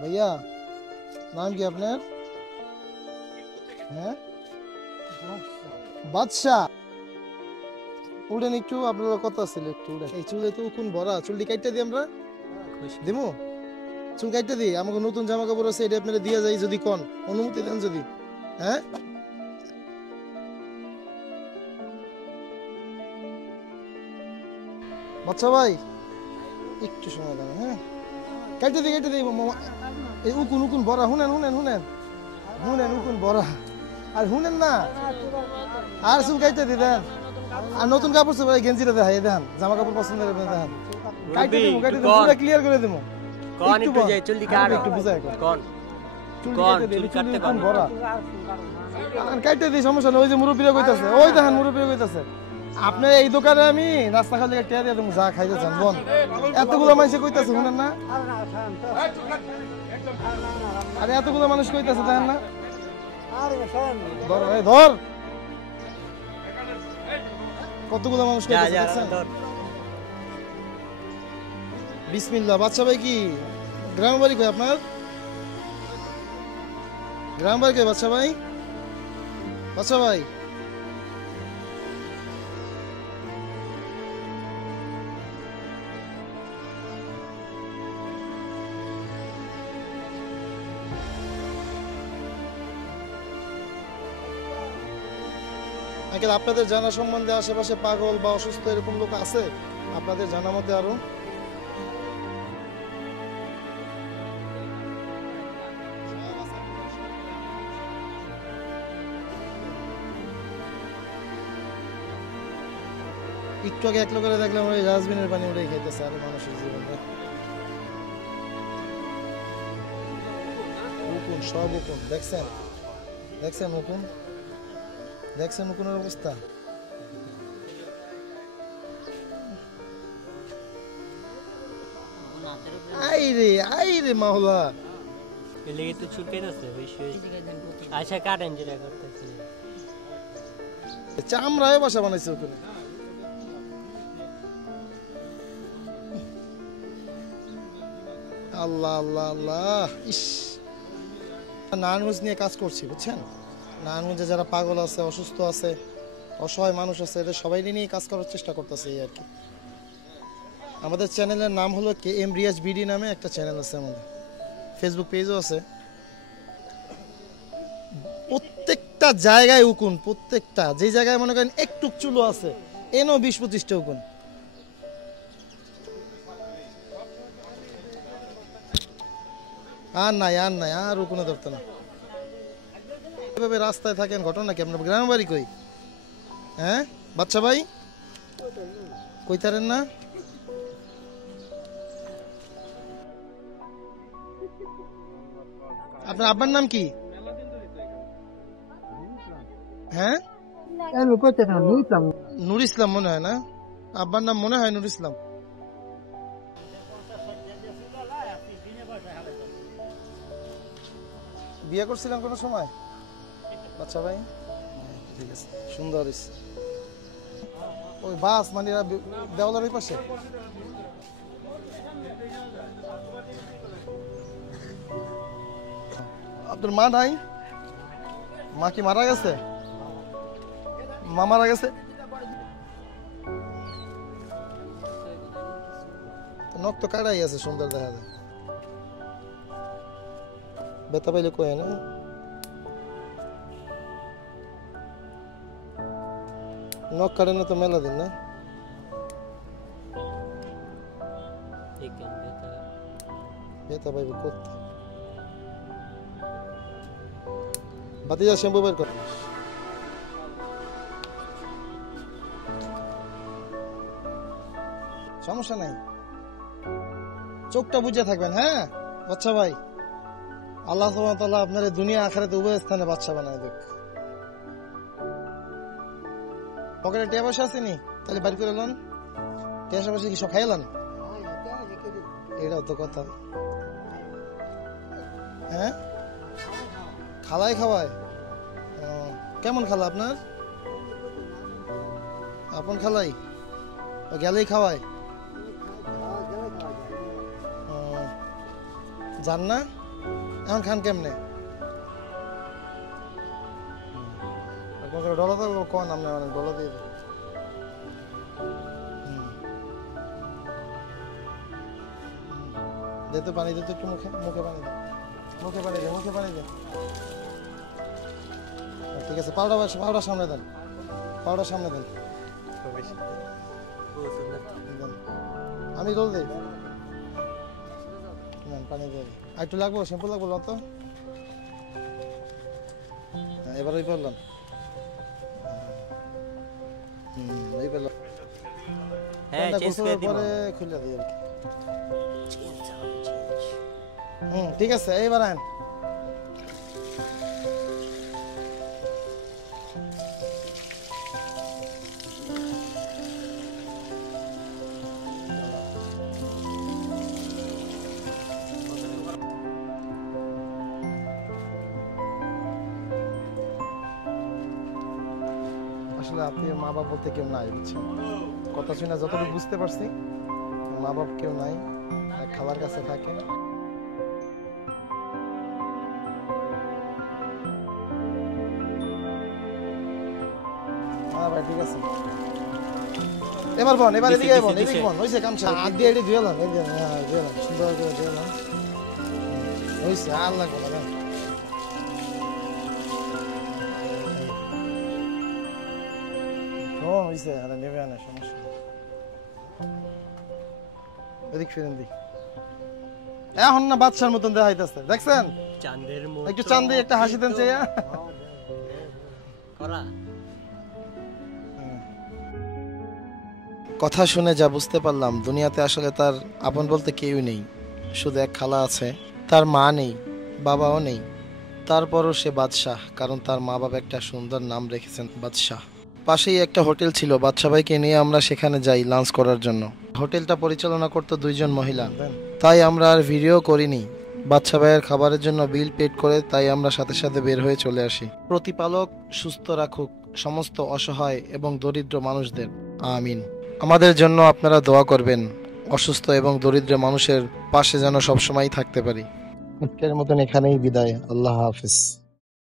भैया नाम কি আপনার? হ্যাঁ বাদশা। উড়েন একটু, আপনারা কত ছিল একটু উড়েন। এই চুলে তো কোন ভরা, চুলটি কাটতে দিই আমরা দিমু, চুল কাটতে দিই। আমাকে নতুন জামা কাপড় আছে, এটা আপনারা দিয়ে যাই যদি কোন অনুমতি দেন যদি। হ্যাঁ বাচ্চা ভাই একটু সময় দাও। হ্যাঁ কাটতে দিই কাটতে দিই। এই উকুন উকুন ভরা, শুনেন শুনেন শুনেন শুনেন উকুন ভরা। আর শুনেন না, আর চুল কাটতে দিই দেন। আর নতুন কাপড় চোপড় গেঞ্জিটা দেখাই দেন, জামা কাপড় পছন্দ করে দেন। কাটতে দিমু কাটতে দিমু, পুরো ক্লিয়ার করে দিমু। কোন একটু যাই চুল দিকে আর একটু বুঝাই কোন চুল কোন কাটতে চুল দিই, কাটতে চুল কোন ভরা। আর কাটতে দিই, সমস্যা নেই। ওই যে মুরব্বিরা কইতাছে, ওই দেখেন মুরব্বিরা কইতাছে আপনার এই দোকানে আমি নাস্তা খালি টিয়া দিয়ে দেবো, যা খাইতে চান বোন। এতগুলো মানুষ কইতাছে শুনেন না, আরে এতগুলো মানুষ কইতাছে দেখেন না। ধর এই ধর, কতগুলো মানুষ কইতাছে দেখছেন? বিসমিল্লাহ। বাচ্চা ভাই কি গ্রাম বাড়ি কই আপনার? গ্রাম বাড়ি কই বাচ্চা ভাই? বাচ্চা ভাই আঙ্কেল, আপনাদের জানা সম্বন্ধে আশেপাশে পাগল বা অসুস্থ এরকম লোক আছে আপনাদের জানা মতে? আরো একটু আগে এক লোকের দেখলাম ওই ডাস্টবিনের পানি উড়ে খাইতেছে। আর মানুষের জীবনে উকুন, সব উকুন। দেখছেন দেখছেন উকুন, দেখছেন উকুনের অবস্থা। আই রে মাওলা, এলিগে তো চুল কেটেছে বেশি। আচ্ছা কাটেন যেটা করতেছি, চামড়ায় বাসা বানাইছে উকুনে। আল্লাহ আল্লাহ আল্লাহ। ইস, নারায়ণগঞ্জ নিয়ে কাজ করছি বুঝছেন। নারায়ণগঞ্জে যারা পাগল আছে, অসুস্থ আছে, অসহায় মানুষ আছে, এদের সবাই নিয়ে কাজ করার চেষ্টা করতেছে এই আর কি। আমাদের চ্যানেলের নাম হলো কে এম রিয়াজ বিডি নামে একটা চ্যানেল আছে, আমাদের ফেসবুক পেজও আছে। প্রত্যেকটা জায়গায় উকুন, প্রত্যেকটা যে জায়গায় মনে করেন একটু চুলো আছে এনও 20-25টা উকুন। আর নাই আর নাই, আর উকুনে ধরতো না। এভাবে রাস্তায় থাকেন, ঘটনা কি? আপনার গ্রামের বাড়ি কই? হ্যাঁ বাচ্চা ভাই কইতারেন না? আপনার আব্বার নাম কি? হ্যাঁ নূর ইসলাম মনে হয় না? আব্বার নাম মনে হয় নূর ইসলাম। বিয়ে করছিলেন কোনো সময় বাচ্চা ভাই? ঠিক আছে, সুন্দর। ওই বাস মানে দেওয়ালের ওই পাশে। আপনার মা নাই? মা কি মারা গেছে? মা মারা গেছে? নখ তো কাটাই আছে, সুন্দর দেখা যায়। ব্যথা পাইলে কয়ে না? নখ কাটে না তো মেলা দিন না? ব্যথা পাইবে করতে। বাতিজা শ্যাম্পু বের কর। সমস্যা নাই, চোখটা বুঝে থাকবেন। হ্যাঁ বাচ্চা ভাই, আল্লাহ সুবহানাহু ওয়া তাআলা আপনার দুনিয়া আখিরাতে উভয় স্থানে বাচ্চা বানায় দেখ। পকেটে টিয়া পয়সা আসেনি? তাহলে বাড়ি করে লন। টিয়া পয়সা কি সব খাইলাম? এটাও তো কথা। হ্যাঁ খালাই খাওয়ায়? কেমন খালা আপনার? আপন খালাই গেলেই খাওয়ায়? যান না? এখন খান কেমনে? ডলা তো কোন আমরা অনেক ডলা দিয়ে দেয়। দে তো পানি দে তো একটু মুখে, মুখে পানি দে, মুখে পানি দে, মুখে পানি দে। ঠিক আছে, পাউডার সামনে দেন, পাউডার সামনে দেন। দেন। আমি রোল দিই। নেন পানি দিয়ে দিই। আর একটু লাগবো, শ্যাম্পু লাগবো তো। এবার ওই বললাম ওই বললাম হ্যাঁ চেঞ্জ করে দিব পরে খুলে দিই আর কি। ঠিক আছে, এইবার আন। আসলে আপনি মা বাবা বলতে কেউ নাই, বুঝছেন? কথা শুনে যতটুকু বুঝতে পারছি, মা বাবা কেউ নাই, খালার কাছে থাকে। হ্যাঁ ভাই ঠিক আছে। এবার বোন, এবার এদিকে বোন, এদিকে বোন, হইছে কাম শেষ। হাত দিয়ে এটি ধুয়েলাম, এই যে হ্যাঁ ধুয়েলাম, সুন্দর করে ধুয়েলাম। হইছে, আর লাগবে না। হইছে, আর নেবে না, সমস্যা নেই। এদিক ফিরেন দি। এখন না বাদশার মতন দেখাইতেছে, দেখছেন? চাঁদের মতো একটু চাঁদ দিয়ে একটা হাসি দেন চাইয়া। করা কথা শুনে যা বুঝতে পারলাম, দুনিয়াতে আসলে তার আপন বলতে কেউ নেই, শুধু এক খালা আছে। তার মা নেই, বাবাও নেই, তারপরও সে বাদশাহ, কারণ তার মা বাবা একটা সুন্দর নাম রেখেছেন, বাদশাহ। পাশেই একটা হোটেল ছিল, বাদশা ভাইকে নিয়ে আমরা সেখানে যাই লাঞ্চ করার জন্য। হোটেলটা পরিচালনা করতো দুইজন মহিলা, তাই আমরা আর ভিডিও করিনি। বাদশা ভাইয়ের খাবারের জন্য বিল পেড করে তাই আমরা সাথে সাথে বের হয়ে চলে আসি। প্রতিপালক সুস্থ রাখুক সমস্ত অসহায় এবং দরিদ্র মানুষদের, আমিন। আমাদের জন্য আপনারা দোয়া করবেন, অসুস্থ এবং দরিদ্র মানুষের পাশে যেন সবসময় থাকতে পারি। আজকের মতন এখানেই বিদায়, আল্লাহ হাফিজ।